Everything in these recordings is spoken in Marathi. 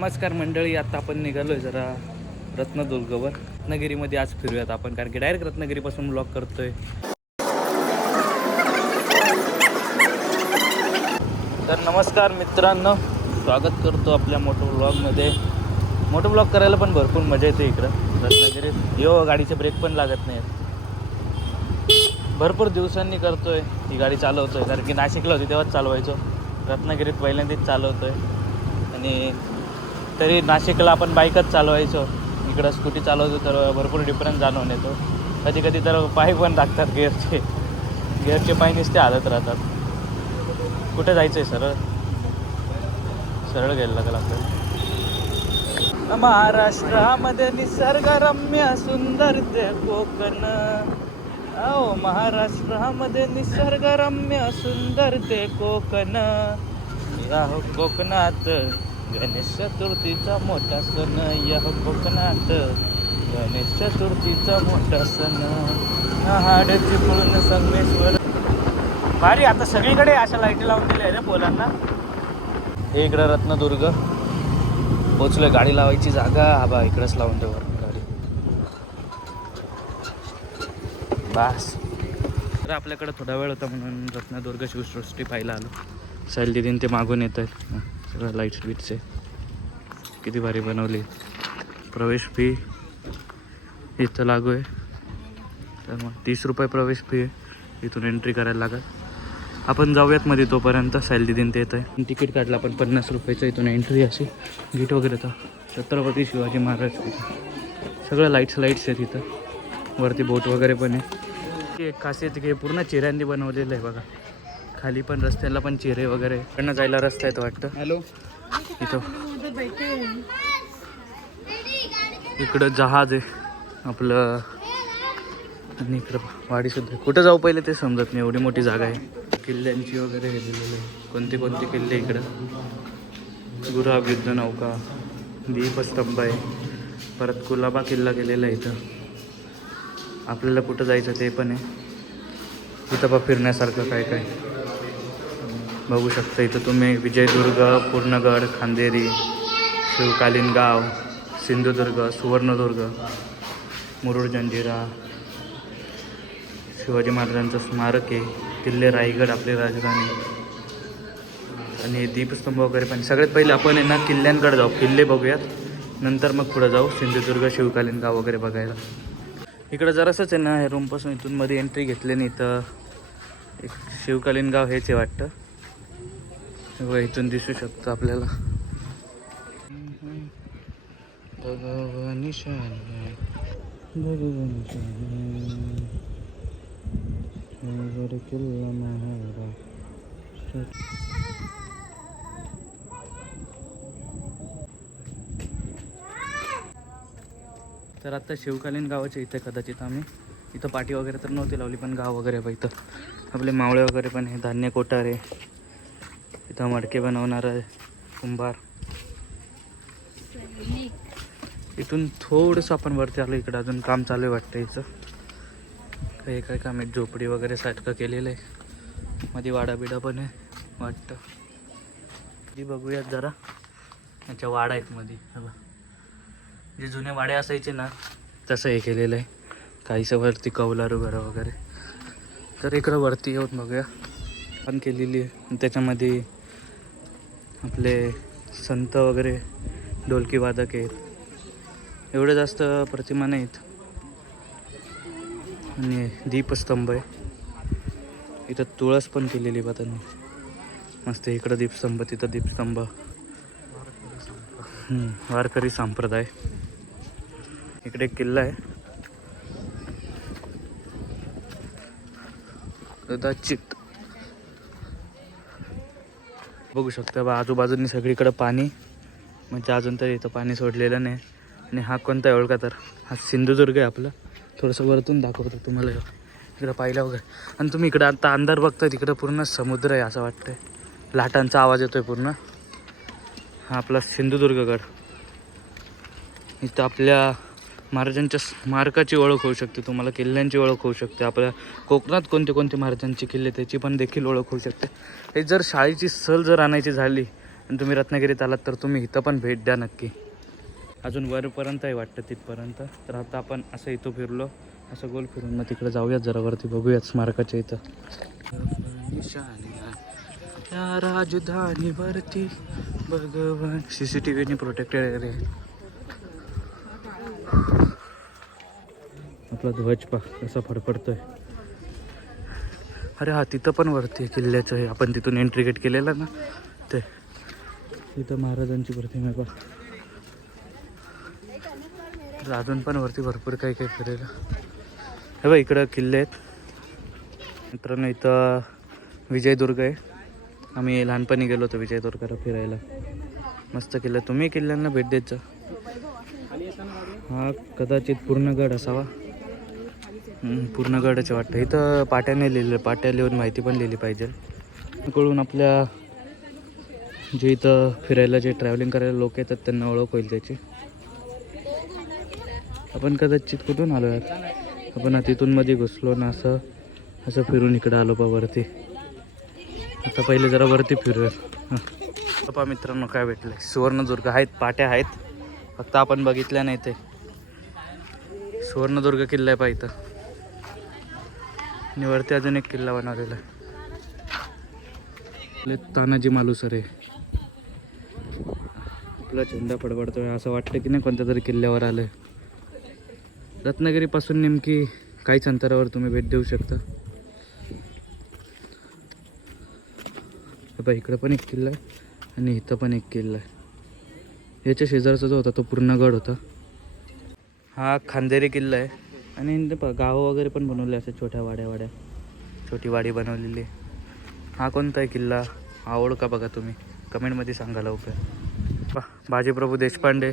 नमस्कार मंडळी आता आपण निघालो आहे जरा रत्नदुर्गवर. रत्नागिरीमध्ये आज फिरूयात आपण कारण की डायरेक्ट रत्नागिरीपासून ब्लॉग करतोय. तर नमस्कार मित्रांनो स्वागत करतो आपल्या मोटो ब्लॉगमध्ये मोटो ब्लॉग करायला पण भरपूर मजा येते इकडं. रत्नागिरीत. यो गाडीचे ब्रेक पण लागत नाहीत. भरपूर दिवसांनी करतोय ही गाडी चालवतोय कारण की नाशिकला होती तेव्हाच चालवायचो. रत्नागिरीत पहिल्यांदाच चालवतोय. आणि तरी नाशिकला आपण बाईकच चालवायचो. इकडं स्कूटी चालवतो तर भरपूर डिफरन्स जाणवून येतो. कधी कधी तर पाय पण लागतात गिअरचे गिअरचे पाय नुसते हालत राहतात. कुठे जायचं आहे सरळ? सरळ घ्यायला लागेल आपल्याला. महाराष्ट्रामध्ये निसर्गरम्य सुंदर ते कोकण. अहो महाराष्ट्रामध्ये निसर्गरम्य सुंदर ते कोकण. याहो कोकणात. गणेश चतुर्थीचा मोठा सण या कोकणात. गणेश चतुर्थीचा मोठा सण हाडची पूर्ण संगमेश्वर. भारी आता सगळीकडे अशा लाईटी लावून दिल्या आहे रे पोलांना हे इकडं रत्नदुर्ग. पोचलो गाडी लावायची जागा. हा बा इकडंच लावून ठेव गाडी. बास. तर आपल्याकडे थोडा वेळ होता म्हणून रत्नदुर्ग शिवसृष्टी पाहायला आलो. साईल दिदीन ते मागून येत आहेत सगळं लाईट्स बीटचे किती भारी बनवली. प्रवेश फी इथं लागू आहे. तर मग तीस रुपये प्रवेश फी आहे. इथून एंट्री करायला लागत आपण जाऊयात मध्ये तोपर्यंत. साईल दिदीन ते येत आहे तिकीट काढलं आपण पन्नास रुपयाचं. इथून एंट्री अशी. गेट वगैरे तर छत्रपती शिवाजी महाराज सगळं लाईट्स लाईट्स आहेत इथं. वरती बोट वगैरे पण आहे. एक खासियत की पूर्ण चिऱ्यांनी बनवलेलं आहे बघा. खाली पण रस्त्याला पण चिरे वगैरे. इकडनं जायला रस्ता आहेत वाटतं. हॅलो. इथं. इकडं जहाज आहे. आपलं आणि इकडं वाडीसुद्धा. कुठं जाऊ पहिले ते समजत नाही. एवढी मोठी जागा आहे. किल्ल्यांची वगैरे हे दिलेलं आहे. कोणते कोणते किल्ले इकडं? गुराब युद्ध नौका दीपस्तंभ आहे. परत कुलाबा किल्ला केलेला आहे इथं. आपल्याला कुठं जायचं ते पण आहे. इथं बा फिरण्यासारखं काय काय. बघू शकता इथं तुम्ही विजयदुर्ग पूर्णगड खांदेरी शिवकालीन गाव सिंधुदुर्ग सुवर्णदुर्ग मुरुड जंजिरा शिवाजी महाराजांचं स्मारक आहे किल्ले रायगड आपली राजधानी आणि दीपस्तंभ वगैरे पण. सगळ्यात पहिले आपण आहे ना किल्ल्यांकडे जाऊ किल्ले बघूयात. नंतर मग पुढं जाऊ सिंधुदुर्ग शिवकालीन गाव वगैरे बघायला. इकडं जरासंच आहे ना हे रूमपासून इथून मध्ये एंट्री घेतली नाही तर एक शिवकालीन गाव हेच आहे वाटतं. बघा, इथून दिसू शकतो आपल्याला. भगवान शान्य, किल्ला तर आता शिवकालीन गावाच्या इथे कदाचित आम्ही. इथं पाठी वगैरे तर नव्हती लावली पण गाव वगैरे पण इथं. आपले मावळे वगैरे पण आहे धान्य कोठारे इथं मडके बनवणार आहे कुंभार. इथून थोडंसं आपण वरती आलो इकडं अजून काम चालू आहे वाटतं इथं. काही काय काम आहे झोपडी वगैरे सारखं केलेलं आहे. मध्ये वाडा बिडा पण आहे वाटतं. ती बघूयात जरा. याच्या वाडा आहेत मध्ये हे जे जुने वाडे असायचे ना तसं हे केलेलं आहे. काहीसं वरती कौलारू घरं वगैरे. तर इकडं वरती येऊन बघूया. पण केलेली आहे. त्याच्यामध्ये आपले संत वगैरे ढोलकी वादक आहेत. एवढे जास्त प्रतिमा नाहीत. आणि दीपस्तंभ आहे. इथं तुळस पण केलेली बा त्यांनी मस्त इकडं दीपस्तंभ तिथं दीपस्तंभ. वारकरी संप्रदाय. इकडे किल्ला आहे. कदाचित बघू शकता बा आजूबाजूनी सगळीकडं पाणी. म्हणजे अजून तरी इथं पाणी सोडलेलं नाही. आणि हा कोणता ओळखा तर? हा सिंधुदुर्ग आहे आपलं. थोडंसं वरतून दाखवतो तुम्हाला. इकडं पाहिलं वगैरे. आणि तुम्ही इकडं आता अंधार बघता तिकडं पूर्ण समुद्र आहे असं वाटतंय. लाटांचा आवाज येतोय पूर्ण. हा आपला सिंधुदुर्गगड. इथं आपल्या महाराजांच्या स्मारकाची ओळख होऊ शकते तुम्हाला किल्ल्यांची ओळख होऊ शकते आपल्या कोकणात कोणते कोणते महाराजांचे किल्ले त्याची पण देखील ओळख होऊ शकते. हे जर शाळेची सहल जर आणायची झाली आणि तुम्ही रत्नागिरीत आलात तर तुम्ही इथं पण भेट द्या नक्की. अजून वरपर्यंत आहे वाटतं तिथपर्यंत. तर आता आपण असं इथं फिरलो असं गोल फिरून मग तिकडे जाऊयात जरा वरती बघूयात स्मारकाच्या इथं. राजधानी राजधानीवरती भगवान सी सी टी व्हीने प्रोटेक्टेड एरिया आपला ध्वज पा कसा फडफडतोय. अरे हा तिथं पण वरती आहे किल्ल्याचं आहे आपण तिथून एंट्री गेट केलेलं ना ते. तिथं महाराजांची प्रतिमा पा अजून पण वरती भरपूर काही काही फिरायला. हे बघ इकडं किल्ले आहेत. मित्रांनो इथं विजयदुर्ग आहे. आम्ही लहानपणी गेलो होतो विजयदुर्गाला फिरायला. मस्त किल्ला. तुम्ही किल्ल्यांना भेट देत जा. हा कदाचित पूर्णगड असावा. पूर्णगडच वाटतं. इथं पाट्याने लिहिलं पाट्या लिहून माहिती पण लिहिली पाहिजे. कळून आपल्या जे इथं फिरायला जे ट्रॅव्हलिंग करायला लोक येतात त्यांना ओळख होईल त्याची. आपण कदाचित कुठून आलो यात आपण तिथून मध्ये घुसलो ना असं असं फिरून इकडं आलो बा वरती. आता पहिले जरा वरती फिरूया. पप्पा मित्रांनो काय भेटलं सुवर्णदुर्ग आहेत पाट्या आहेत. फक्त आपण बघितल्या नाही ते. सुवर्णदुर्ग किल्ला आहे पा इथं. आणि वरती अजून एक किल्ला बनवलेला आहे. तानाजी मालुसर आहे. आपला झेंडा फडफडतोय. असं वाटतं की नाही कोणत्या तरी किल्ल्यावर आलं रत्नागिरीपासून नेमकी काहीच अंतरावर तुम्ही भेट देऊ शकता. बाबा इकडं पण एक किल्ला आहे आणि इथं पण एक किल्ला आहे. याच्या शेजारचा जो होता तो पूर्ण गड होता. हा खांदेरी किल्ला आहे. आणि गावं वगैरे पण बनवले असे छोट्या वाड्या वाड्या. छोटी वाडी बनवलेली. हा कोणता आहे किल्ला? आवड का बघा तुम्ही? कमेंटमध्ये सांगा लवकर. बाजीप्रभू देशपांडे.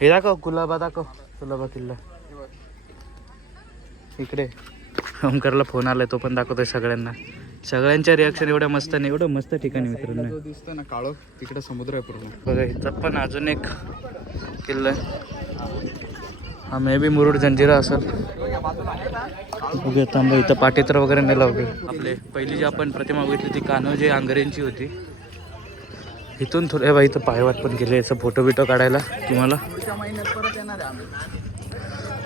हे दाखव गुलाबा दाखव गुलाबा किल्ला. इकडे. ओंकारला फोन आलाय तो पण दाखवतोय सगळ्यांना. सगळ्यांच्या रिॲक्शन एवढ्या मस्त नाही एवढं मस्त ठिकाणी मित्रांनो. जो दिसतोय ना काळो तिकडे समुद्र आहे पूर्ण. बघा इथं पण अजून एक किल्ला आहे. हा मे बी मुरुड जंजिरा असेल. बघूया थांबा इथं पाटेत्र वगैरे नाही लावले. आपले पहिली जी आपण प्रतिमा बघितली ती कान्होजी आंगरेंची होती. इथून थोडे बाई इथं पायवाट पण केले याचा फोटो बिटो काढायला तुम्हाला.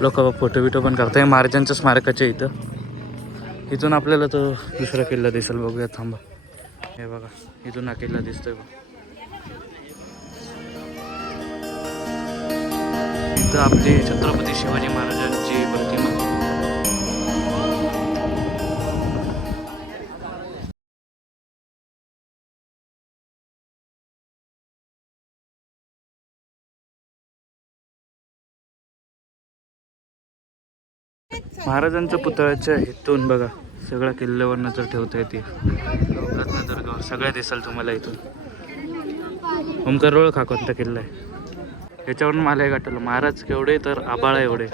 लोक बाबा लोक फोटो बिटो पण करताय महाराजांच्या स्मारकाच्या इथं. इथून आपल्याला तो दुसरा किल्ला दिसेल. बघूया थांबा. हे बघा इथून हा किल्ला दिसतोय बघा. तिथं आपली छत्रपती शिवाजी महाराजांची प्रतिमा. महाराजांच्या पुतळ्याच्या इथून बघा सगळ्या किल्ल्यावर नजर ठेवता येते. रत्नदुर्गावर सगळ्या दिसाल तुम्हाला इथून. ओमकार रोळ खा किल्ला आहे? याच्यावरून मला एक आठवलं महाराज केवढे तर आबाळा एवढे.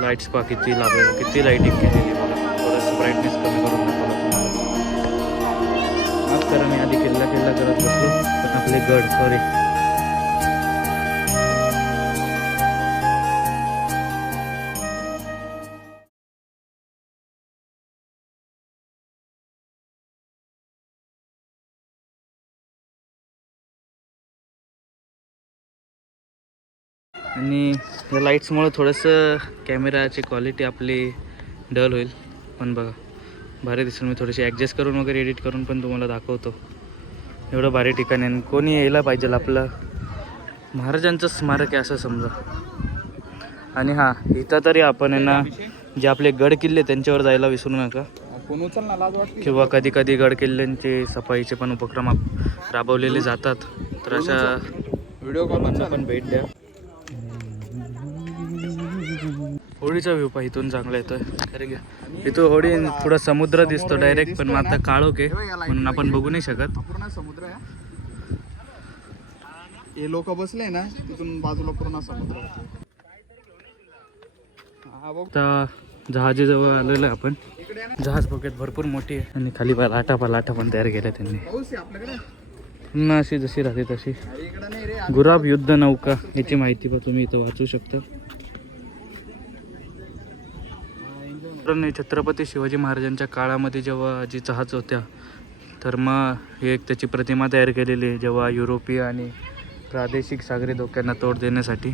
लाईट्स पा किती लाभ किती लाईटिंग केलेली मला थोडंसं ब्राईटनेस कमी करून दाखवलं माफ करा मी आधी किल्ला किल्ला करत बसलो पण आपले गड सॉरी आणि या लाईट्समुळं थोडंसं कॅमेराची क्वालिटी आपली डल होईल. पण बघा भारी दिसेल. मी थोडीशी ॲडजस्ट करून वगैरे एडिट करून पण तुम्हाला दाखवतो. एवढं भारी ठिकाण आहे. आणि कोणी यायला पाहिजे आपलं? महाराजांचं स्मारक आहे असं समजा. आणि हां इथं तरी आपण आहे ना जे आपले गड किल्ले त्यांच्यावर जायला विसरू नका. किंवा कधी कधी गड किल्ल्यांचे सफाईचे पण उपक्रम आप- राबवलेले जातात. तर अशा व्हिडिओ कॉल पण भेट द्या. होडीचा व्ह्यू पहा इथून चांगला येतोय. इथून होडी थोडा समुद्र दिसतो डायरेक्ट पण आता काळोख आहे म्हणून आपण बघू नाही शकत. पूर्ण समुद्र आहे. हे लोक बसले ना तिथून बाजूला पूर्ण समुद्र. हा आता जहाजीजवळ आलेलो आहे आपण. जहाज बघत भरपूर मोठी आहे. आणि खाली लाटा लाटा पण तयार केल्या त्यांनी. पुन्हा अशी जशी राहते तशी. गुराब युद्ध नौका याची माहिती पण तुम्ही इथं वाचू शकता. मित्रांनो, छत्रपती शिवाजी महाराजांच्या काळामध्ये जेव्हा जी जहाज होत्या तर मग हे एक त्याची प्रतिमा तयार केलेली आहे जेव्हा युरोपीय आणि प्रादेशिक सागरी धोक्यांना तोड देण्यासाठी.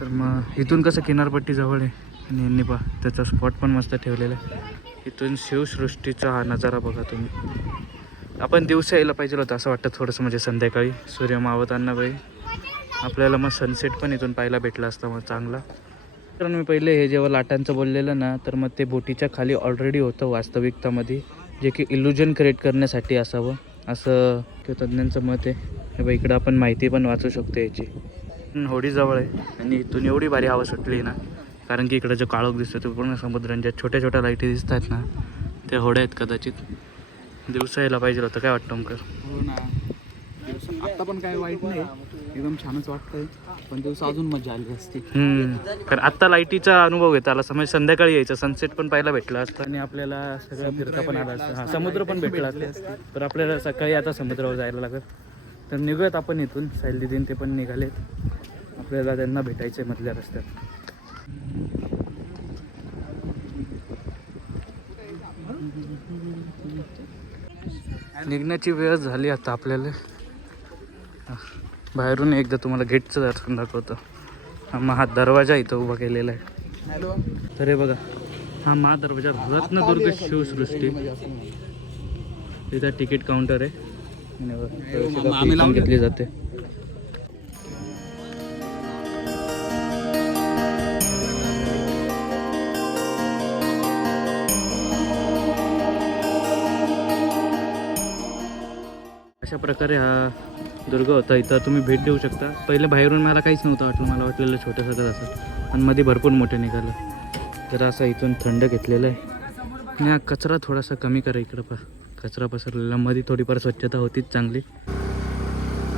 तर मग इथून कसं किनारपट्टी जवळ आहे? आणि यांनी पहा त्याचा स्पॉट पण मस्त ठेवलेला आहे. इथून शिवसृष्टीचा हा नजारा बघा तुम्ही. आपण दिवसा यायला पाहिजे होतं असं वाटतं थोडंसं म्हणजे संध्याकाळी. सूर्य मावताना बाई आपल्याला मग सनसेट पण इथून पाहायला भेटला असता मग चांगला. मित्रांनो मी पहिले हे जेव्हा लाटांचं बोललेलं ना तर मग ते बोटीच्या खाली ऑलरेडी होतं वास्तविकतामध्ये जे की इल्युजन क्रिएट करण्यासाठी असावं. असं किंवा तज्ज्ञांचं मत आहे. हे बघ इकडं आपण माहिती पण वाचू शकतो याची. होडीजवळ आहे. आणि इथून एवढी भारी हवा सुटली ना कारण की इकडं जो काळोख दिसतो तो पूर्ण समुद्रांच्या छोट्या छोट्या लाईटी दिसत आहेत ना त्या होड्या आहेत कदाचित. दिवसा यायला पाहिजे होतं काय वाटतं ओमकर हो ना. आता पण काय वाईट नाही. एकदम छानच वाटतंय. पण दिवस अजून मजा आली असती. हम्म. कारण आत्ता लाईटीचा अनुभव घेता आला. समज संध्याकाळी यायचं. सनसेट पण पाहायला भेटला असतं. आणि आपल्याला सगळं फिरता पण आलं असतं. हा समुद्र पण भेटला असतं. तर आपल्याला सकाळी आता समुद्रावर जायला लागत तर निघूयात आपण इथून. साईल दिदीन ते पण निघालेत. आपल्याला त्यांना भेटायचं आहे मधल्या रस्त्यात. निघण्याची वेळ झाली आता आपल्याला. बाहेरून एकदा तुम्हाला गेटचं दर्शन दाखवतो. हा महा दरवाजा इथं उभा केलेला आहे. हॅलो. तर हे बघा हा महादरवाजा रत्नदुर्ग शिवसृष्टी. इथं तिकीट काउंटर आहे. घेतली जाते. अशा प्रकारे हा दुर्ग होता इथं तुम्ही भेट देऊ शकता. पहिले बाहेरून मला काहीच नव्हतं वाटलं. मला वाटलेलं छोटंसं असं पण मध्ये भरपूर मोठं निघालं. तर असा इथून थंड घेतलेलं आहे. आणि हा कचरा थोडासा कमी करा इकडं पा कचरा पसरलेला. मध्ये थोडीफार स्वच्छता होतीच चांगली.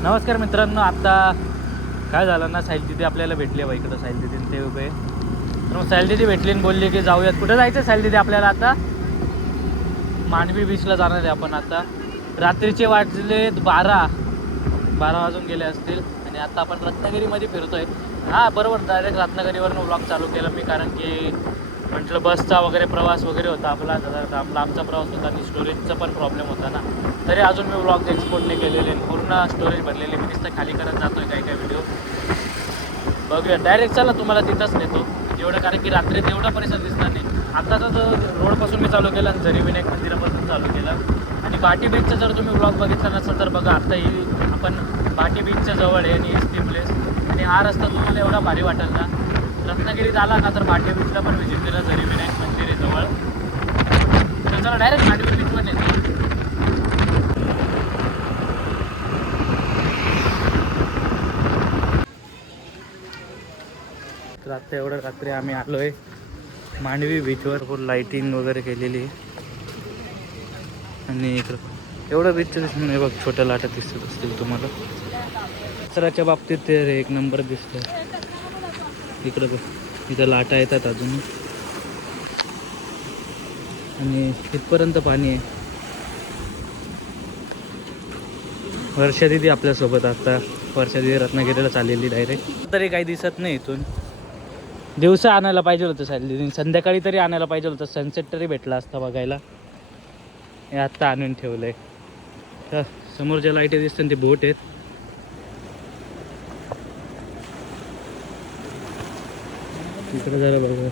नमस्कार मित्रांनो आता काय झालं ना साहिल दिदी आपल्याला भेटली आहे बा इकडं. साहिल दिदी ते उभे तर मग साहिल दिदी भेटली आणि बोलली की जाऊयात. कुठं जायचं साहिल दिदी आपल्याला आता? मांडवी बीचला जाणार आहे आपण आता. रात्रीचे वाजले बारा. बारा वाजून गेले असतील आणि आता आपण रत्नागिरीमध्ये फिरतोय. हां बरोबर डायरेक्ट रत्नागिरीवरनं ब्लॉग चालू केला मी कारण की म्हटलं बसचा वगैरे प्रवास वगैरे होता आपला जरा लांब- लांबचा प्रवास होता आणि स्टोरेजचा पण प्रॉब्लेम होता ना. तरी अजून मी ब्लॉग एक्सपोर्ट नाही केलेले पूर्ण स्टोरेज भरलेले. मी नुसतं खाली करत जातोय काही काही व्हिडिओ बघूया डायरेक्ट चला तुम्हाला तिथंच नेतो. जेवढं कारण की रात्री तेवढा परिसर दिसणार नाही. आत्ताचा जो रोडपासून मी चालू केला आणि जरी विनायक मंदिरापासून चालू केला. आणि बाटी बीचचा जर तुम्ही ब्लॉग बघितला नसेल तर बघा आत्ता ही पण बाकी बीचच्या जवळ आहे आणि एस टी प्लेस आणि हा रस्ता तुम्हाला एवढा भारी वाटेल. ना रत्नागिरीत आला ना तर बाटी बीचला पण व्हिजिट केला. जरी विनायक मंदिर आहे जवळ. तर चला डायरेक्ट बाटी बीच पण येते. तर आत्ता एवढं रात्री आम्ही आलो आहे मांडवी बीचवर फुल लाईटिंग वगैरे केलेली आहे. आणि इकडं एवढं रिच दिसत नाही बघ छोट्या लाटा दिसत असतील तुम्हाला. कचऱ्याच्या बाबतीत ते रे एक नंबर दिसतो इकडं बघ इथं लाटा येतात अजून. आणि इथपर्यंत पाणी आहे. वर्षा दिदी आपल्यासोबत आता. वर्षा दिदी रत्नागिरीला चाललेली डायरेक्ट तरी काही दिसत नाही इथून. दिवसा आणायला पाहिजे होतं सायली संध्याकाळी तरी आणायला पाहिजे होतं. सनसेट तरी भेटला असता बघायला. हे आत्ता आणून ठेवलं आहे तर समोर ज्या लाईटी दिसतात ते बोट आहेत. तिकडे जरा बघा.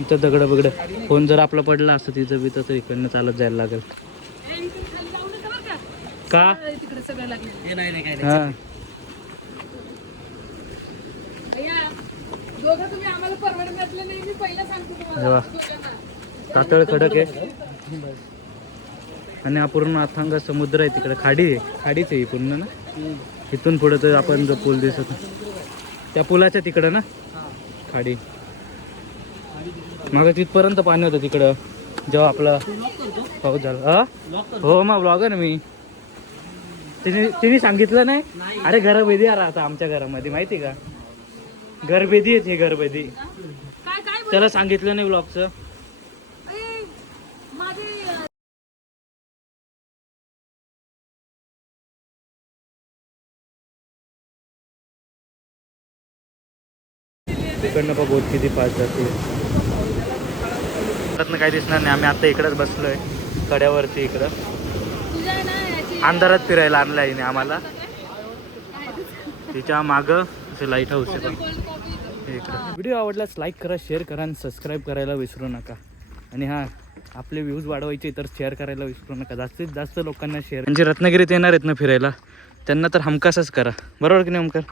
इथं दगड बगड फोन जर आपला पडला असतं तिथं बी तर इकडनं चालत जायला लागेल. का? हा. कातळ खडक आहे. आणि हा पूर्ण अथांग समुद्र आहे तिकडे. खाडी आहे. खाडीच आहे पूर्ण ना? इथून पुढे तर आपण जो पूल दिसत त्या पुलाच्या तिकडं ना? खाडी. मग तिथपर्यंत पाणी होतं तिकडं. जेव्हा आपला पाऊस झाला. हा? मग ब्लॉगर मी. तिने तिने सांगितलं नाही? अरे घरभेदी आला आता आमच्या घरामध्ये. माहिती का? घरभेदी आहेत हे घरभेदी. त्याला सांगितलं नाही ब्लॉगचं तिकडनं बघ किती पास जाते त्यातनं काही दिसणार नाही आम्ही आता इकडंच बसलोय कड्यावरती इकडं. अंधारात फिरायला आणलं आहे आम्हाला. तिच्या मागं असे लाइट हाऊस आहे बघ. हे इकडं. व्हिडिओ आवडल्यास लाईक करा शेअर करा आणि सबस्क्राईब करायला विसरू नका. आणि हां आपले व्ह्यूज वाढवायचे तर शेअर करायला विसरू नका. जास्तीत जास्त लोकांना शेअर म्हणजे रत्नागिरीत येणार आहेत ना फिरायला. त्यांना तर हमखासच करा. बरोबर की नाही ओमकार